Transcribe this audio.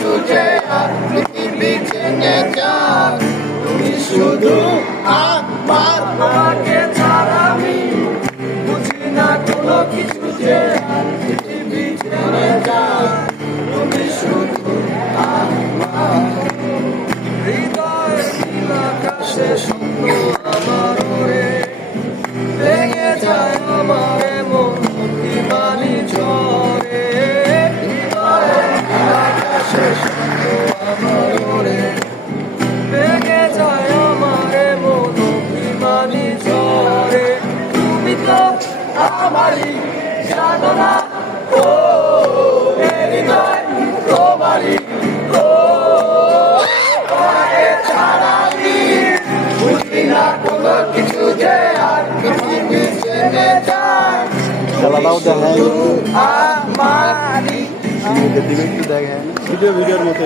কিছু যে আর পৃথিবী চেনে যান তুমি শুধু আমার তোমাকে ছাড়া আমি বুঝি না কোনো কিছু যে আর পৃথিবী ছেড়ে যায়। তুমি শুধু আমার হৃদয়ের নীল আকাশে স্বপ্ন আমার ওরে ভেঙে যায় আমার এমন অভিমানী ঝড়ে। হৃদয়ের নীল আকাশে স্বপ্ন আমার ওরে ভেঙে যায় আমার এমন অভিমানী ঝড়ে। তুমি তো আমারই জানো না ও এ হৃদয় তোমারই ও তোমাকে ছাড়া আমি বুঝি না কোনো কিছু যে আর পৃথিবী চেনে যান খেলাটাও দেখেন, আমারই একটু দেখেন ভিডিওর মতো।